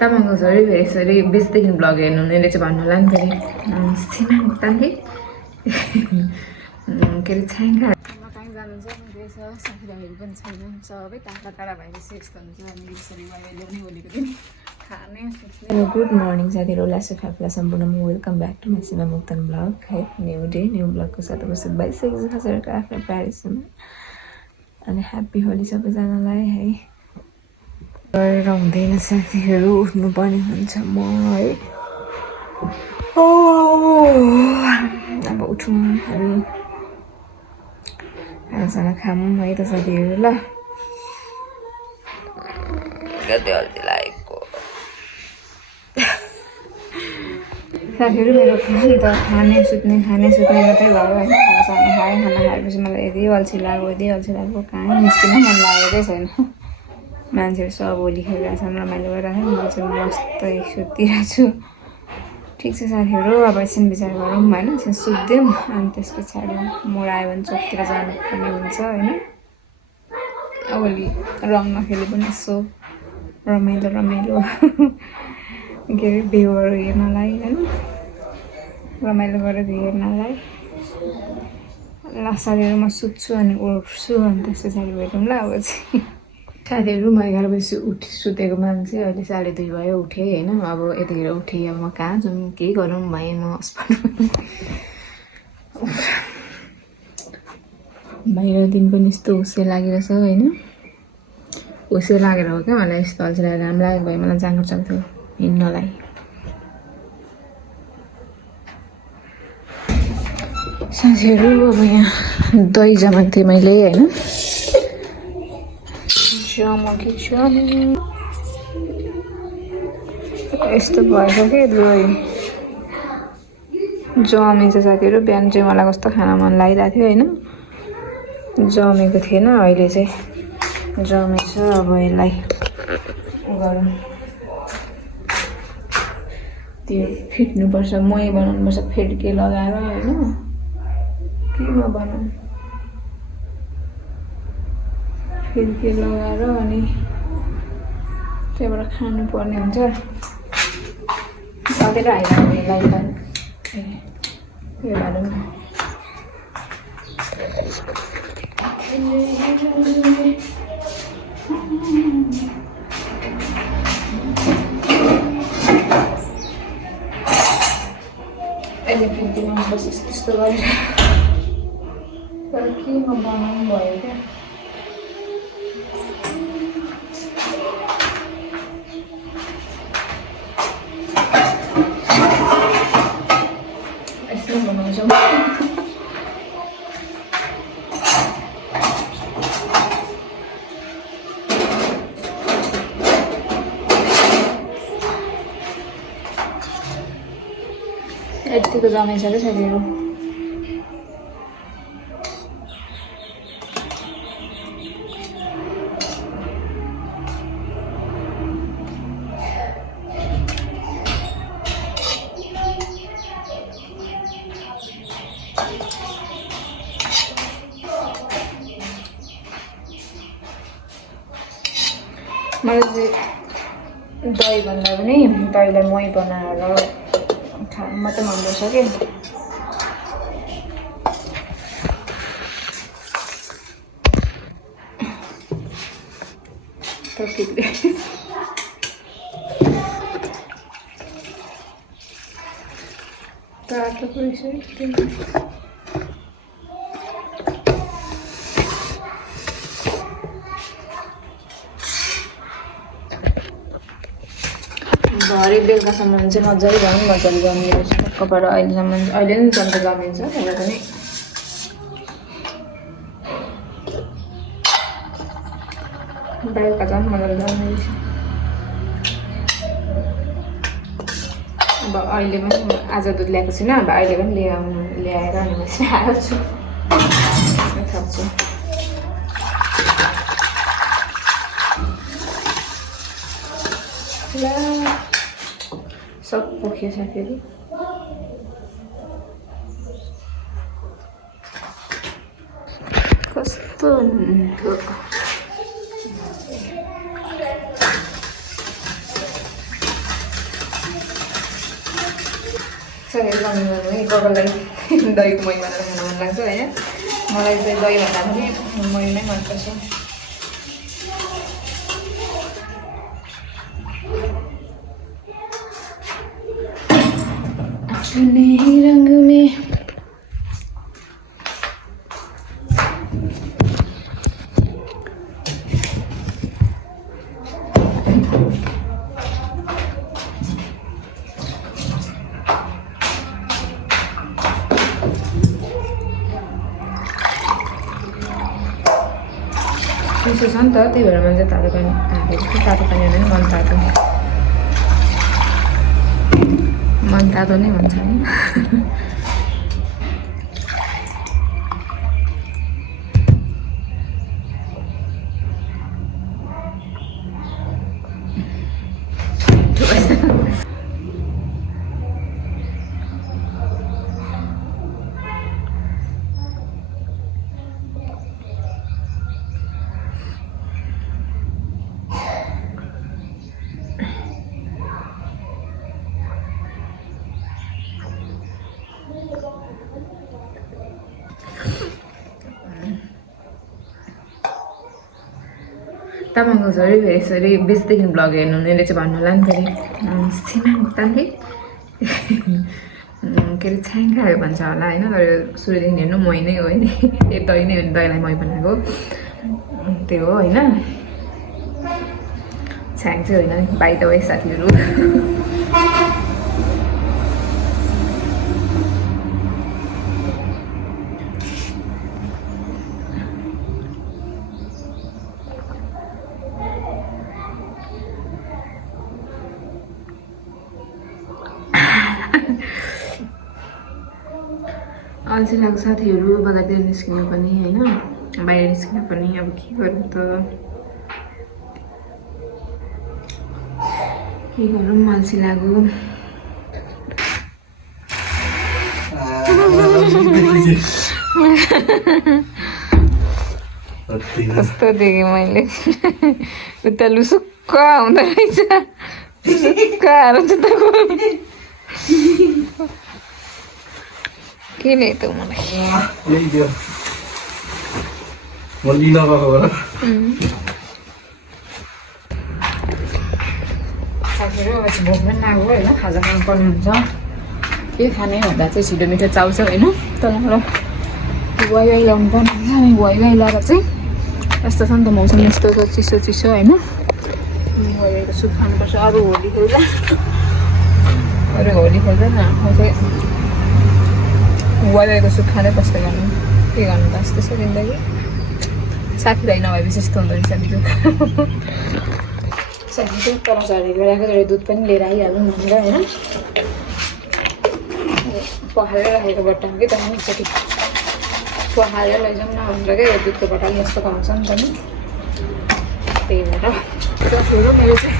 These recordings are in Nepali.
तामाङको छोरी फेरि यसरी बिचदेखि ब्लग हेर्नु हुनेले चाहिँ भन्नु होला नि फेरि सीमा मुक्तानले के अरे छाइङका कहीँ जानुहुन्छ रहेछ साथीभाइहरू पनि छैनन् सबै टाढा टाढा भएर सेक्स हुन्छ अनि यसरी ल्याउने भनेको थिएँ खाने गुड मर्निङ साथीहरू लासो फ्याफला सम्पूर्णमा welcome back to my Seema Muktan blog है न्यू डे न्यू ब्लगको साथ उपस्थित भइसकेको छ साथीहरूको आफ्नो प्यारिसमा अनि ह्याप्पी होली सबैजनालाई है गरेर हुँदैन साथीहरू उठ्नुपर्ने हुन्छ म है अब उठौँ हामी खानासाना खाऊँ है त साथीहरू ल कति अल्छी लागेको साथीहरू मेरो त खाने सुत्ने मात्रै भयो होइन खानासाना खाएँ खाना खाएपछि मलाई यदि अल्छी लाग्यो कहीँ निस्किन मन लागेकै छैन मान्छेहरू सब होली खेलिरहेको छन् रमाइलो गरिरहेको म चाहिँ मस्तै सुतिरहेको छु ठिक छ साथीहरू अब एकछिन विचार गरौँ होइन एकछिन सुत्दिउँ अनि त्यस पछाडि मोड आयो भने चोकतिर जानुपर्ने हुन्छ होइन होली रङ नखेले पनि यसो रमाइलो के अरे भ्यूहरू हेर्नलाई होइन रमाइलो गरेर हेर्नलाई ल साथीहरू म सुत्छु अनि उठ्छु अनि त्यस पछाडि भेटौँ ल अब चाहिँ साथीहरू म 11 बजी सुतेको मान्छे अहिले 2:30 भयो उठेँ होइन अब यतिखेर उठेँ अब म कहाँ जाउँ के गरौँ भएँ म बाहिर दिन पनि यस्तो हुस्से लागिरहेछ होइन हुस्से लागेर हो क्या मलाई यस्तो अल्छी लागेर राम्रो लागेको भए मलाई जाँगर चल्थ्यो हिँड्नलाई साथीहरू अब यहाँ दही जमाएको थिएँ मैले होइन यस्तो भएको कि दही जमेछ साथीहरू बिहान चाहिँ मलाई कस्तो खाना मन लागिरहेको थियो होइन जमेको थिएन अहिले चाहिँ जमेछ अब यसलाई गरौँ त्यो फिट्नुपर्छ मही बनाउनुपर्छ फेड्के लगाएर होइन केमा बनाऊँ फेड्के लगाएर अनि त्यहाँबाट खानुपर्ने हुन्छ सकेर आइरहनु यसलाई अहिले फेरि बस त्यस्तो गरेर तर केमा बनाउनु भयो क्या यस्तो बनाउँछौँ यतिको जमेछ क्या साथीहरू मलाई चाहिँ दही भन्दा पनि दहीलाई मही बनाएर खानु मात्रै मनपर्छ कि तातो पुरै भरे बेलुकासम्म चाहिँ मजाले जमिरहेछ टक्कबाट अहिलेसम्म अहिले नि जम्प जमिन्छ तर पनि बेलुका झन् मजाले जमिरहेछ अब अहिले पनि आज दुध ल्याएको छुइनँ अब अहिले पनि ल्याएर अनि म आएको छु सक्छु सब पोख्यो साथीहरू कस्तो शरीर कमी गर्नु है कोही दहीको मही बनाएर खान मन लाग्छ होइन मलाई चाहिँ दहीभन्दा पनि मही नै मनपर्छ अपने ही रंग में चिसो छ नि त त्यही भएर मैले चाहिँ तातो पानी हालेको छु तातो पानी हाल्यो भने मन तातो नै भन्छ नि तामाङको छोरी फेरि यसरी बिचदेखि ब्लग हेर्नु हुनेले चाहिँ भन्नु होला नि फेरि सीमा मोक्तानले के अरे छ्याङ खायो भन्छ होला होइन तर सुरुदेखि हेर्नु मै नै हो नि ए दही नै हो नि दहीलाई मै बनाएको त्यो हो होइन छ्याङ चाहिँ होइन बाई द वे साथीहरू अल्छी लाग्छ साथीहरू बजारतिर निस्किनु पनि होइन बाहिर निस्किनु पनि अब के गर्नु त के गरौँ अल्छी लाग्यो कस्तो देखेँ मैले उता लुसुक्क हुँदो रहेछ लुसुक्क आएर जुत्ताको के ल्यायो त मलाई साथीहरू अब चाहिँ भोक पनि लाग्यो होइन खाजा खानु पर्ने हुन्छ के खाने भन्दा चाहिँ छिटो मिठो चाउँछ होइन तर वाइवाई ल्याउनु पर्ने हुन्छ अनि वाइवाई ल्याएर चाहिँ यस्तो छ नि त मौसम यस्तो चिसो चिसो होइन वाइवाईको सुप खानुपर्छ अरू होली खेल्दा न चाहिँ वाइवाईको सुप खाँदै बस्दै गर्नु के गर्नु त यस्तो छ जिन्दगी साथीभाइ नभएपछि यस्तो हुँदो रहेछ दिदी साथी चाहिँ तल झरेको बेलाको दुध पनि लिएर आइहाल्नु भनेर होइन पखालेर राखेको बट्टा कि त एकचोटि पखालेर लैजाउँ न भनेर क्या यो दुधको बट्टाले यस्तो पाउँछ नि त नि त्यही भएर साथीहरू मेरो चाहिँ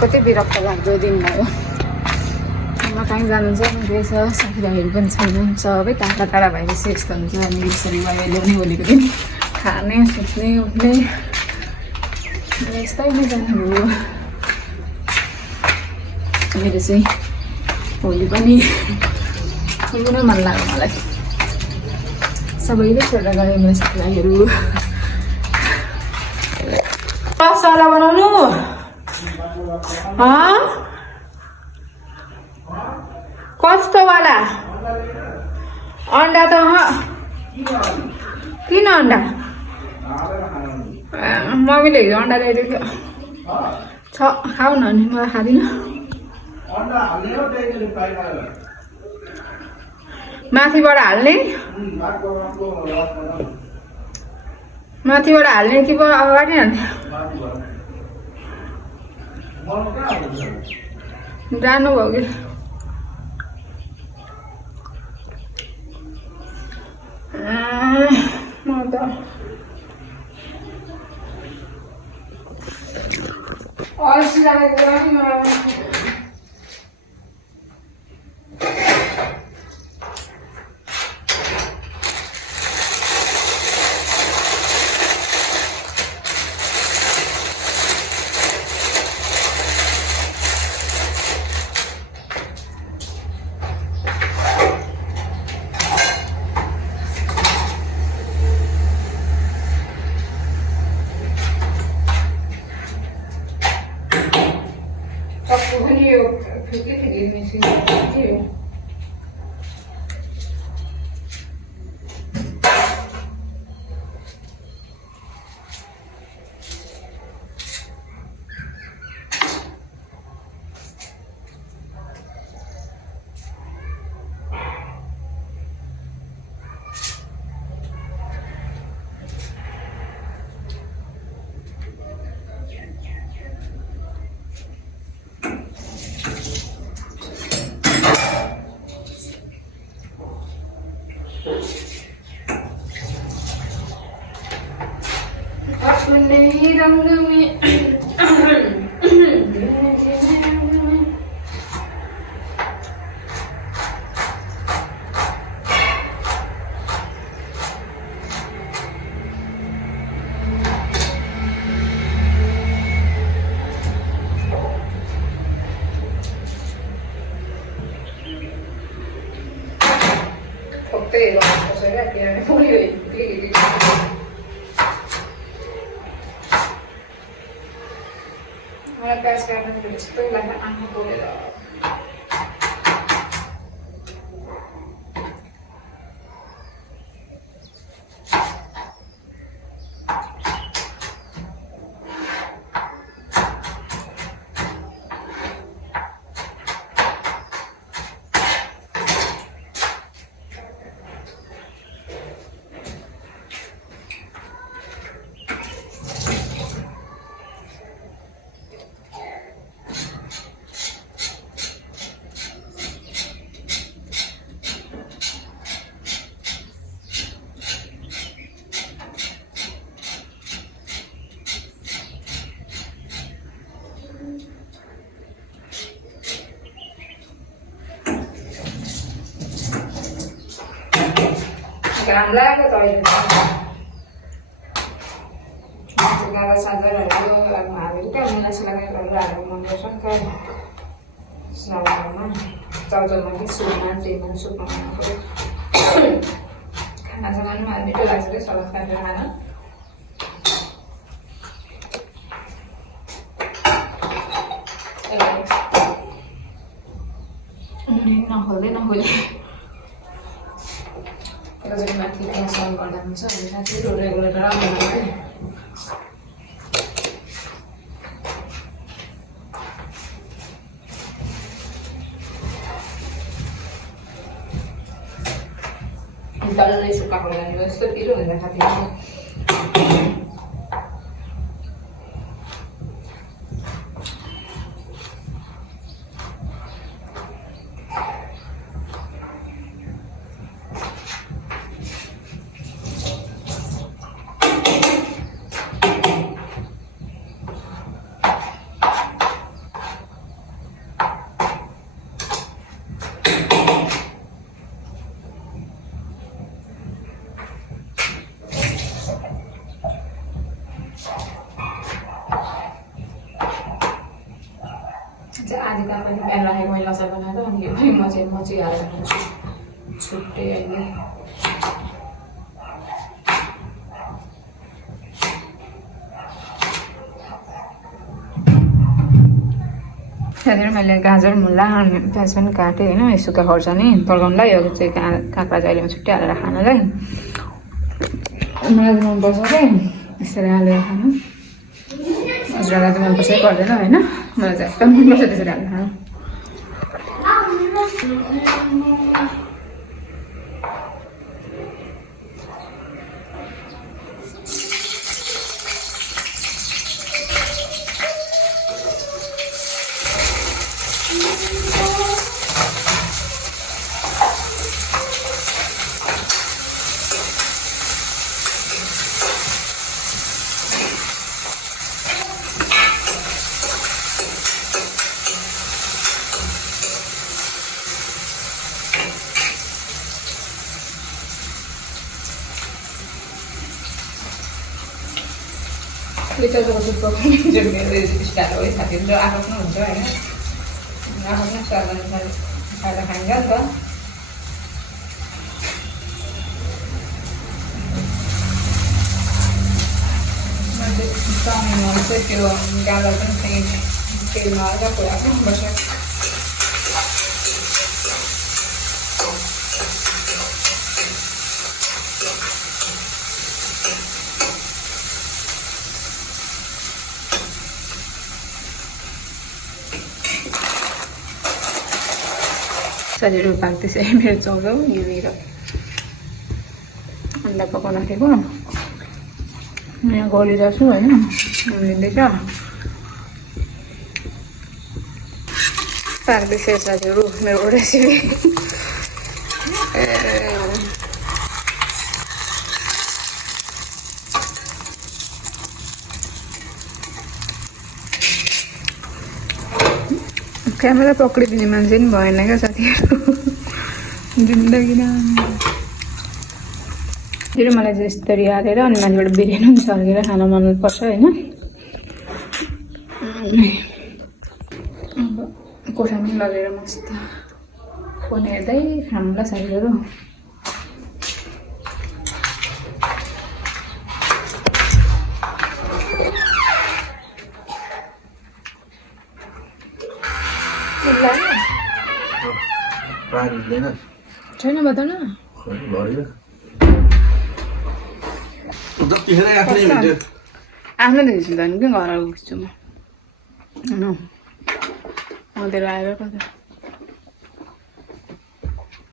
कति विरक्त लाग्दो दिन भयो म कहीँ जानु चाहिँ रहेछ साथीभाइहरू पनि छैनन् सबै टाढा टाढा भएपछि यस्तो हुन्छ अनि यसरी वाइवाई ल्याउने भोलिको दिन खाने सुत्ने उठ्ने यस्तै नै जाने भयो मेरो चाहिँ भोलि पनि कुनै मन लाग्यो मलाई सबैले छोडेर गयो मेरो साथीभाइहरू मसला बनाउनु कस्तो वाला अन्डा त किन अन्डा मम्मीले हिजो अन्डा ल्याइदिएको छ खाऊ न अनि मलाई खाँदिनँ माथिबाट हाल्ने कि अगाडि हाल्ने जानुभयो कि म त अल्छी लागेको पक्कु पनि यो फिक्री फिक्री निस्किन्छ के हो अपने ही रंग में फक्त ये लोग कसरी राखिरहने पुग्यो मलाई प्याज काट्नु जस्तै लाग्छ आँखा पोलेर घाम लाग्यो त अहिले गाह्रो साँझहरू अब हामीले क्या मिलासिलाहरू हाल्नु मनपर्छ नि क्या श्रावणमा चौचौमा कि सुपमा तेलमा सुपमा खानु पऱ्यो खानासँग पनि मलाई मिठो लाग्छ क्या सलाद काटेर खान नखोल्दै नखोले त्यसरी माथि ग्यास अन गर्दा हुन्छ अनि साथै रेगुलेटर अन गर्नु डल्लै सुक्खा खोर्सानी जस्तो पिरो हुन्छ खाँदै आधी काम पनि बिहान राखेको मैले अचार बनाएर अनि यो पनि मची हालेर खान्छु छुट्टै अहिले त्यहाँनिर मैले गाजर मुला प्याज पनि काटेँ होइन सुक्खा खोर्सानी तर्काउनुलाई यो चाहिँ काँक्रा चाहिँ अहिले छुट्टै हालेर खानलाई मलाई त मनपर्छ क्या यसरी हालेर खानु हजुरलाई त मनपर्छ पर्दैन होइन मलाई चाहिँ एकदम मनपर्छ त्यसरी हालेर खानु लिटरको दुध पकाउने रेसिपी स्टार्ट हो साथीहरू आफ्नो हुन्छ होइन आफ्नो स्वादअनुसार खाएर खाइन्छ नि त मान्छे चाउमिन हुन्छ त्यो गाजर पनि तेलमा हल्का पोल्नुपर्छ। सजिलो पाक्दैछ मेरो चाउरो। यो मेरो अन्डा पकाउन राखेको यहाँ गरिरहेको छु होइन, उम्लिँदैछ। पाक्दैछ साथीहरू मेरो रेसिपी। क्यामेरा पक्रिदिने मान्छे नि भएन क्या साथीहरू जिन्दगीमा। फेरि मलाई चाहिँ यस्तरी हालेर अनि माथिबाट बिरयानी पनि छर्केर खान मनपर्छ होइन। अब कोठामा लगेर मस्त फोन हेर्दै खानुला साथीहरू। छैन बताउन आफ्नो देखिन्छु त नि घर गएको छु म तेरो आएर कता